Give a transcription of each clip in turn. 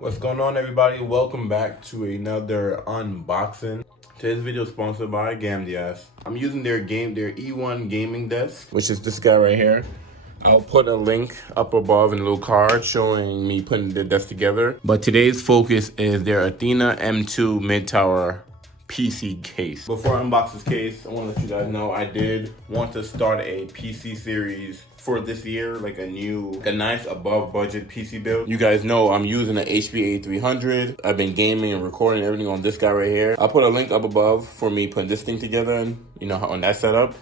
What's going on, everybody? Welcome back to another unboxing. Today's video is sponsored by Gamdias. I'm using their E1 gaming desk, which is this guy right here. I'll put a link up above in a little card showing me putting the desk together. But today's focus is their Athena M2 mid-tower PC case. Before I unbox this case, I want to let you guys know I did want to start a PC series for this year, like a nice above budget PC build. You guys know I'm using an HP 300. I've been gaming and recording everything on this guy right here. I'll put a link up above for me putting this thing together and, you know, on that setup.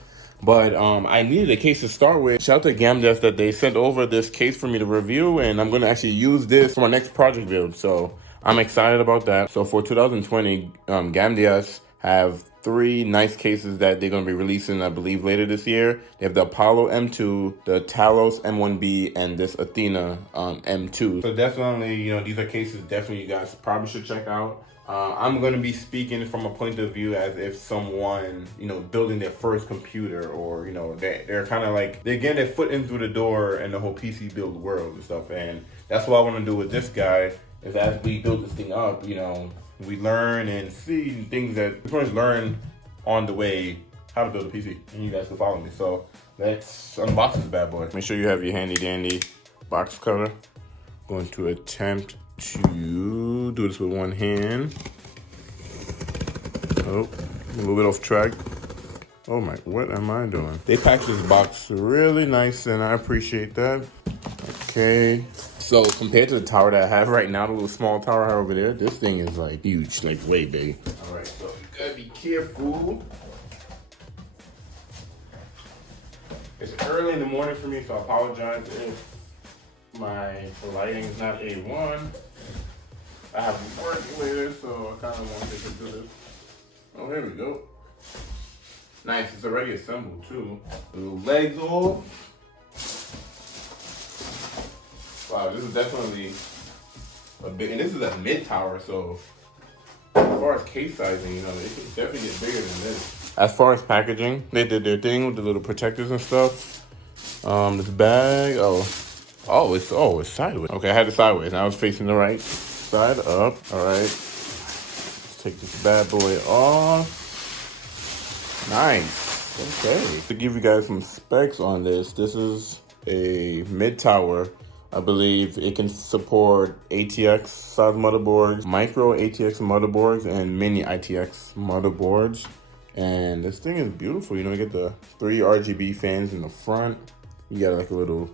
But I needed a case to start with. Shout out to Gamdias that they sent over this case for me to review, and I'm gonna actually use this for my next project build. So I'm excited about that. So for 2020, Gamdias have 3 nice cases that they're gonna be releasing, I believe, later this year. They have the Apollo M2, the Talos M1B, and this Athena M2. So definitely, you know, these are cases definitely you guys probably should check out. I'm going to be speaking from a point of view as if someone, you know, building their first computer, or, you know, they're kind of like, they're getting their foot in through the door in the whole PC build world and stuff. And that's what I want to do with this guy, is as we build this thing up, you know, we learn and see things that we pretty much learn on the way how to build a PC. And you guys can follow me. So let's unbox this bad boy. Make sure you have your handy dandy box cutter. Going to attempt to do this with one hand. Oh, a little bit off track. Oh my, what am I doing? They packed this box really nice and I appreciate that. Okay. So compared to the tower that I have right now, the little small tower I have over there, this thing is like huge, like way big. All right, so you gotta be careful. It's early in the morning for me, so I apologize if my lighting is not A1. I have work later, so I kind of wanted to do this. Oh, there we go. Nice, it's already assembled too. Little legs off. Wow, this is definitely a big, and this is a mid tower, so as far as case sizing, you know, it can definitely get bigger than this. As far as packaging, they did their thing with the little protectors and stuff. This bag, it's sideways. Okay, I had it sideways, and I was facing the right side up. All right, let's take this bad boy off. Nice, okay. To give you guys some specs on this, this is a mid tower. I believe it can support ATX size motherboards, micro ATX motherboards, and mini ITX motherboards. And this thing is beautiful. You know, you get the 3 RGB fans in the front. You got like a little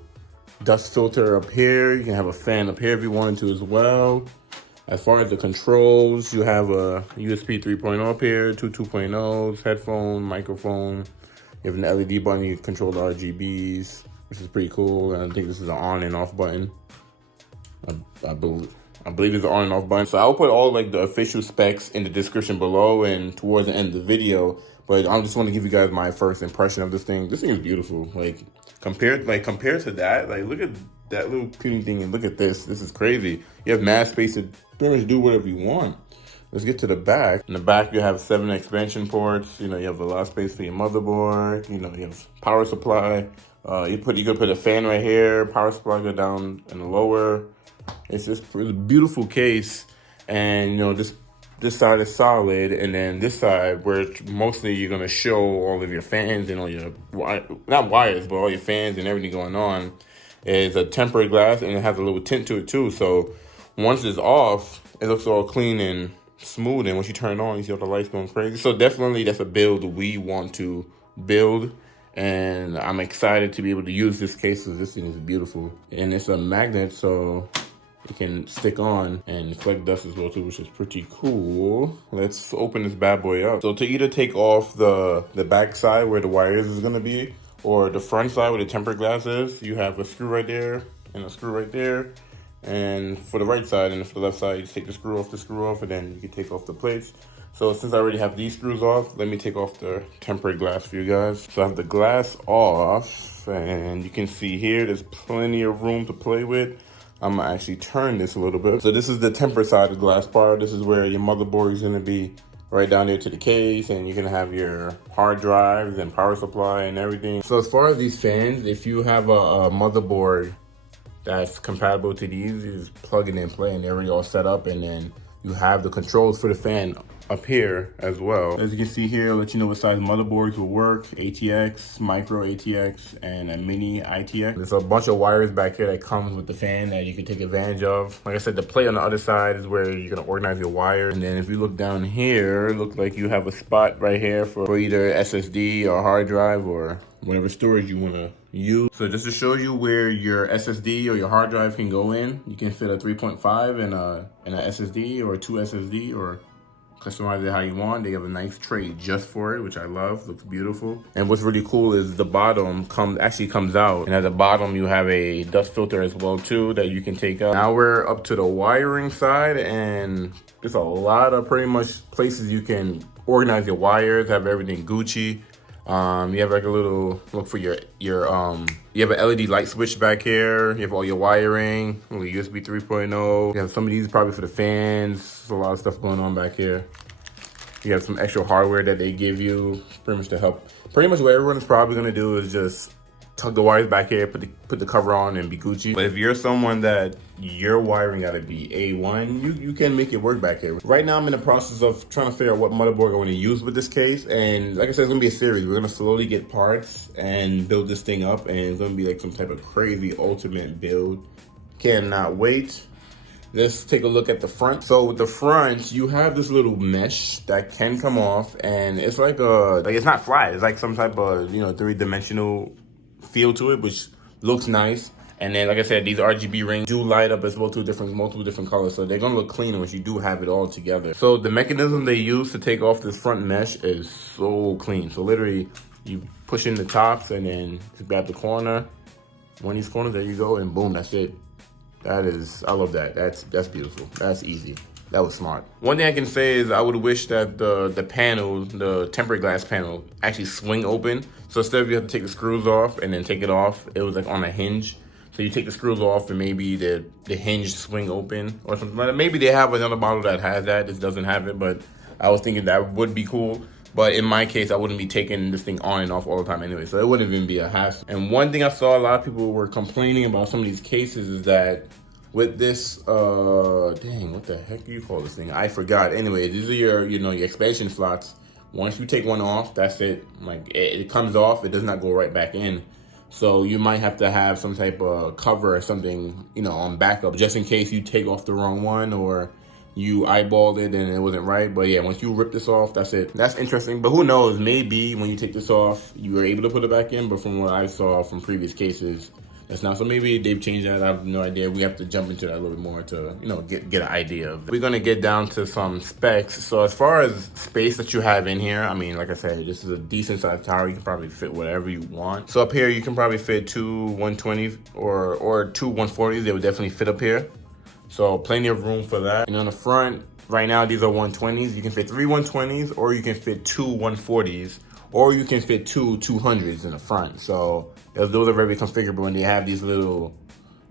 dust filter up here. You can have a fan up here if you wanted to as well. As far as the controls, you have a USB 3.0 up here, 2 2.0s, headphone, microphone. You have an LED button, you can control the RGBs, which is pretty cool. And I think this is an on and off button. I believe it's an on and off button. So I'll put all like the official specs in the description below and towards the end of the video. But I just want to give you guys my first impression of this thing. This thing is beautiful. Like compared to that, like look at that little puny thing and look at this. This is crazy. You have mad space to pretty much do whatever you want. Let's get to the back. In the back, you have 7 expansion ports. You know, you have a lot of space for your motherboard. You know, you have power supply. You could put a fan right here. Power supply go down in the lower. It's a beautiful case, and you know this side is solid, and then this side where mostly you're gonna show all of your fans and all your not wires, but all your fans and everything going on, is a tempered glass, and it has a little tint to it too. So once it's off, it looks all clean and smooth, and once you turn it on, you see all the lights going crazy. So definitely that's a build we want to build. And I'm excited to be able to use this case because this thing is beautiful. And it's a magnet, so it can stick on and collect dust as well too, which is pretty cool. Let's open this bad boy up. So to either take off the back side where the wires is gonna be, or the front side where the tempered glass is, you have a screw right there and a screw right there. And for the right side and for the left side, you just take the screw off, and then you can take off the plates. So since I already have these screws off, let me take off the tempered glass for you guys. So I have the glass off, and you can see here, there's plenty of room to play with. I'm gonna actually turn this a little bit. So this is the tempered side of the glass part. This is where your motherboard is gonna be right down there to the case, and you can have your hard drives and power supply and everything. So as far as these fans, if you have a motherboard that's compatible to these. You just plug it in and play, and they're already all set up. And then you have the controls for the fan up here as well. As you can see here, I'll let you know what size motherboards will work: ATX, micro ATX, and a mini ITX. There's a bunch of wires back here that comes with the fan that you can take advantage of. Like I said, the plate on the other side is where you're gonna organize your wires. And then if you look down here, it looks like you have a spot right here for either SSD or hard drive or whatever storage you wanna use. So just to show you where your SSD or your hard drive can go in, you can fit a 3.5 in a SSD or two SSD, or customize it how you want. They have a nice tray just for it, which I love. Looks beautiful. And what's really cool is the bottom actually comes out, and at the bottom you have a dust filter as well too that you can take out. Now we're up to the wiring side, and there's a lot of pretty much places you can organize your wires, have everything Gucci. You have like a little look for your you have an LED light switch back here. You have all your wiring, USB 3.0. You have some of these probably for the fans. There's a lot of stuff going on back here. You have some extra hardware that they give you pretty much to help. Pretty much what everyone is probably gonna do is just tuck the wires back here, put the cover on, and be Gucci. But if you're someone that your wiring gotta be A1, you can make it work back here. Right now I'm in the process of trying to figure out what motherboard I want to use with this case. And like I said, it's gonna be a series. We're gonna slowly get parts and build this thing up, and it's gonna be like some type of crazy ultimate build. Cannot wait. Let's take a look at the front. So with the front, you have this little mesh that can come off, and it's like it's not flat. It's like some type of, you know, 3-dimensional feel to it, which looks nice. And then, like I said, these RGB rings do light up as well to multiple different colors, so they're gonna look cleaner once you do have it all together. So the mechanism they use to take off this front mesh is so clean. So literally, you push in the tops and then just grab the corner, one of these corners, there you go, and boom, that's it. I love that. That's beautiful. That's easy. That was smart. One thing I can say is I would wish that the panel, the tempered glass panel, actually swing open. So instead of you have to take the screws off and then take it off, it was like on a hinge. So you take the screws off and maybe the hinge swing open or something like that. Maybe they have another model that has that. This doesn't have it, but I was thinking that would be cool. But in my case, I wouldn't be taking this thing on and off all the time anyway, so it wouldn't even be a hassle. And one thing I saw a lot of people were complaining about some of these cases is that with this, dang, what the heck do you call this thing? I forgot. Anyway, these are your, you know, your expansion slots. Once you take one off, that's it. Like it comes off, it does not go right back in. So you might have to have some type of cover or something, you know, on backup, just in case you take off the wrong one or you eyeballed it and it wasn't right. But yeah, once you rip this off, that's it. That's interesting, but who knows, maybe when you take this off, you were able to put it back in, but from what I saw from previous cases, that's not. So maybe they've changed that. I have no idea. We have to jump into that a little bit more to, you know, get an idea of it. We're gonna get down to some specs. So as far as space that you have in here, I mean, like I said, this is a decent sized tower. You can probably fit whatever you want. So up here, you can probably fit two 120s or two 140s. They would definitely fit up here. So plenty of room for that. And on the front, right now, these are 120s. You can fit 3 120s, or you can fit 2 140s, or you can fit 2 200s in the front. So those are very configurable, and they have these little,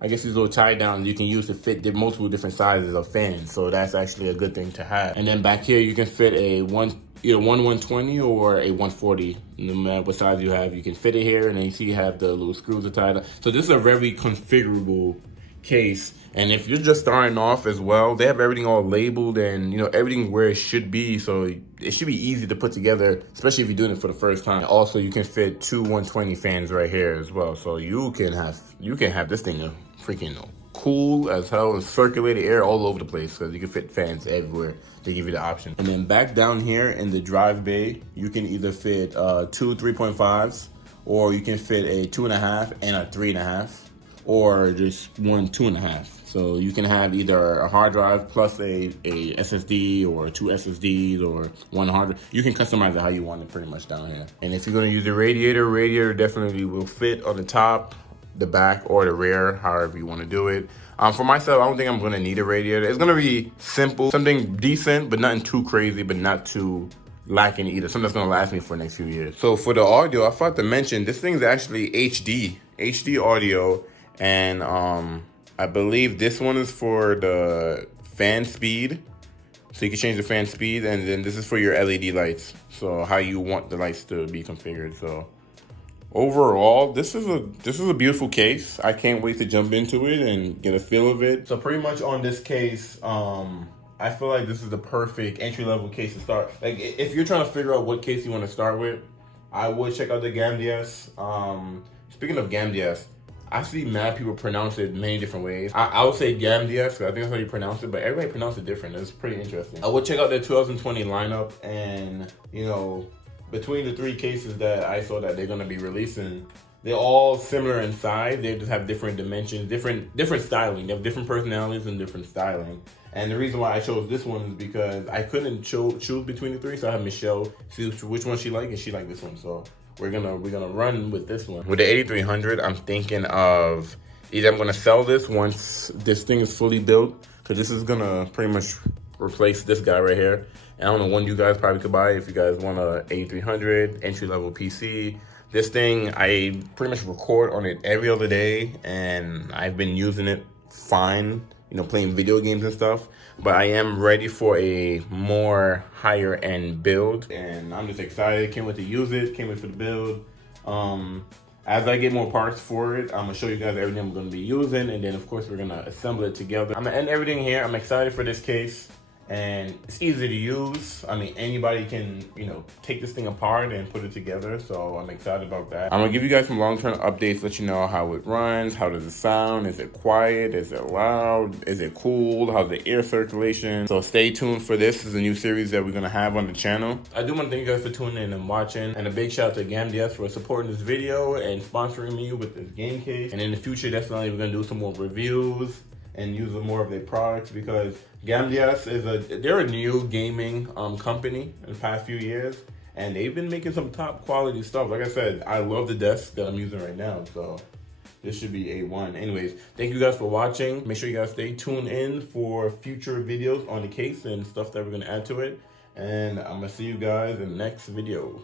I guess these little tie downs you can use to fit multiple different sizes of fans. So that's actually a good thing to have. And then back here, you can fit either one 120 or a 140. No matter what size you have, you can fit it here, and then you see you have the little screws are tied up. So this is a very configurable case. And if you're just starting off as well, they have everything all labeled and, you know, everything where it should be. So it should be easy to put together, especially if you're doing it for the first time. Also, you can fit 2 120 fans right here as well. So you can have this thing freaking cool as hell and circulated air all over the place, because you can fit fans everywhere. They give you the option. And then back down here in the drive bay, you can either fit 2 3.5s, or you can fit a 2.5 and a 3.5, or just one 2.5. So you can have either a hard drive plus a SSD, or 2 SSDs, or one hard drive. You can customize it how you want it pretty much down here. And if you're gonna use a radiator definitely will fit on the top, the back, or the rear, however you wanna do it. For myself, I don't think I'm gonna need a radiator. It's gonna be simple, something decent, but nothing too crazy, but not too lacking either. Something that's gonna last me for the next few years. So for the audio, I forgot to mention, this thing's actually HD audio. And I believe this one is for the fan speed, so you can change the fan speed, and then this is for your LED lights, so how you want the lights to be configured. So overall, this is a beautiful case. I can't wait to jump into it and get a feel of it. So pretty much on this case, I feel like this is the perfect entry-level case to start. Like, if you're trying to figure out what case you want to start with, I would check out the Gamdias. Speaking of Gamdias, I see mad people pronounce it many different ways. I would say Gamdias, because I think that's how you pronounce it, but everybody pronounces it different. It's pretty interesting. I would check out their 2020 lineup, and, you know, between the 3 cases that I saw that they're going to be releasing, they're all similar in size. They just have different dimensions, different styling. They have different personalities and different styling. And the reason why I chose this one is because I couldn't choose between the 3, so I had Michelle see which one she liked, and she liked this one. So we're gonna run with this one. With the 8300, I'm thinking of either I'm gonna sell this once this thing is fully built, because this is gonna pretty much replace this guy right here. And I don't know when you guys probably could buy it if you guys want a 8300 entry-level PC. This thing, I pretty much record on it every other day, and I've been using it fine, you know, playing video games and stuff. But I am ready for a more higher end build, and I'm just excited. Can't wait to use it. Can't wait for the build. As I get more parts for it, I'm gonna show you guys everything I'm gonna be using, and then of course we're gonna assemble it together. I'm gonna end everything here. I'm excited for this case, and it's easy to use. I mean, anybody can, you know, take this thing apart and put it together, so I'm excited about that. I'm gonna give you guys some long-term updates, let you know how it runs, how does it sound, is it quiet, is it loud, is it cool, how's the air circulation. So stay tuned for this. This is a new series that we're gonna have on the channel. I do want to thank you guys for tuning in and watching, and a big shout out to Gamdias for supporting this video and sponsoring me with this game case. And in the future, definitely we're gonna do some more reviews and use more of their products, because Gamdias they're a new gaming company in the past few years, and they've been making some top quality stuff. Like I said, I love the desk that I'm using right now, so this should be A1. Anyways, thank you guys for watching. Make sure you guys stay tuned in for future videos on the case and stuff that we're gonna add to it. And I'm gonna see you guys in the next video.